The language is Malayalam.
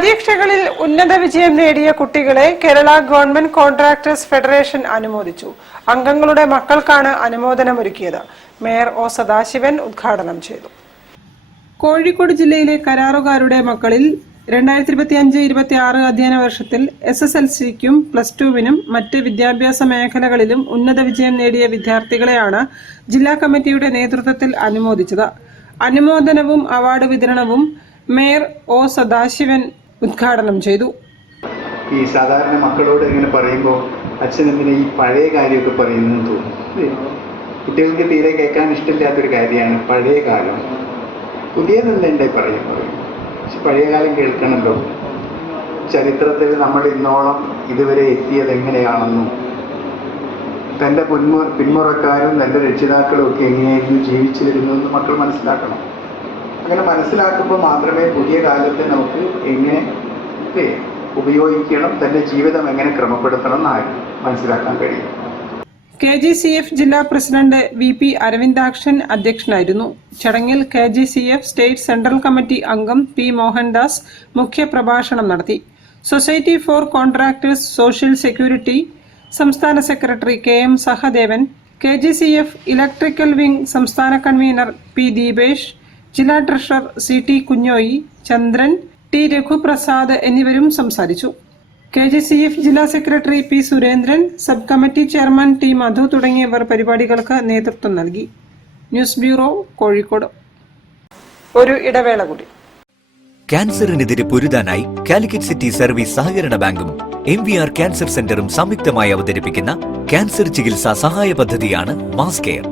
പരീക്ഷകളിൽ ഉന്നത വിജയം നേടിയ കുട്ടികളെ കേരള ഗവൺമെന്റ് കോൺട്രാക്ടേഴ്സ് ഫെഡറേഷൻ അനുമോദിച്ചു. അംഗങ്ങളുടെ മക്കൾക്കാണ് അനുമോദനമൊരുക്കിയത്. മേയർ ഒ സദാശിവൻ ഉദ്ഘാടനം ചെയ്തു. കോഴിക്കോട് ജില്ലയിലെ കരാറുകാരുടെ മക്കളിൽ 2025-26 അധ്യയന വർഷത്തിൽ SSLCക്കും +2വിനും മറ്റ് വിദ്യാഭ്യാസ മേഖലകളിലും ഉന്നത വിജയം നേടിയ വിദ്യാർത്ഥികളെയാണ് ജില്ലാ കമ്മിറ്റിയുടെ നേതൃത്വത്തിൽ അനുമോദിച്ചത്. അനുമോദനവും അവാർഡ് വിതരണവും മേയർ ഒ സദാശിവൻ ഉദ്ഘാടനം ചെയ്തു. ഈ സാധാരണ മക്കളോട് ഇങ്ങനെ പറയുമ്പോൾ അച്ഛൻ എന്തിനാ ഈ പഴയ കാര്യമൊക്കെ പറയുന്നു തോന്നും. കുട്ടികൾക്ക് തീരെ കേൾക്കാൻ ഇഷ്ടമില്ലാത്തൊരു കാര്യമാണ് പഴയ കാലം. പുതിയതല്ല എൻ്റെ പറയുന്നത്, പക്ഷെ പഴയ കാലം കേൾക്കണമല്ലോ. ചരിത്രത്തിൽ നമ്മൾ ഇന്നോളം ഇതുവരെ എത്തിയത് എങ്ങനെയാണെന്നും തൻ്റെ പിന്മുറക്കാരും തൻ്റെ രക്ഷിതാക്കളും ഒക്കെ എങ്ങനെയായിരുന്നു ജീവിച്ചു വരുന്നതെന്ന് മക്കൾ മനസ്സിലാക്കണം. അങ്ങനെ മനസ്സിലാക്കുമ്പോൾ മാത്രമേ പുതിയ കാലത്തെ നമുക്ക് എങ്ങനെ ഉപയോഗിക്കണം, തൻ്റെ ജീവിതം എങ്ങനെ ക്രമപ്പെടുത്തണം എന്ന് മനസ്സിലാക്കാൻ കഴിയും. KGCF ജില്ലാ പ്രസിഡന്റ് VP അരവിന്ദാക്ഷൻ അധ്യക്ഷനായിരുന്നു. ചടങ്ങിൽ KGCF സ്റ്റേറ്റ് സെൻട്രൽ കമ്മിറ്റി അംഗം P മോഹൻദാസ് മുഖ്യപ്രഭാഷണം നടത്തി. Society for contractors social security സംസ്ഥാന secretary KM Sahadevan, KGCF electrical wing സംസ്ഥാന കൺവീനർ P ദീപേഷ്, ജില്ലാ treasurer CT Kunjoyi, Chandran, T Raghuprasad എന്നിവരും സംസാരിച്ചു. KGCF ജില്ലാ secretary P Surendran, sub committee chairman T Madhu തുടങ്ങിയവർ പരിപാടികൾക്ക് നേതൃത്വം നൽകി. News bureau, Kozhikode. ഒരു ഇടവേള കൂടി. ക്യാൻസറിനെതിരെ പൊരുതാനായി കാലിക്കറ്റ് സിറ്റി സർവീസ് സഹകരണ ബാങ്കും MVR ക്യാൻസർ സെന്ററും സംയുക്തമായി അവതരിപ്പിക്കുന്ന ക്യാൻസർ ചികിത്സാ സഹായ പദ്ധതിയാണ് മാസ് കെയർ.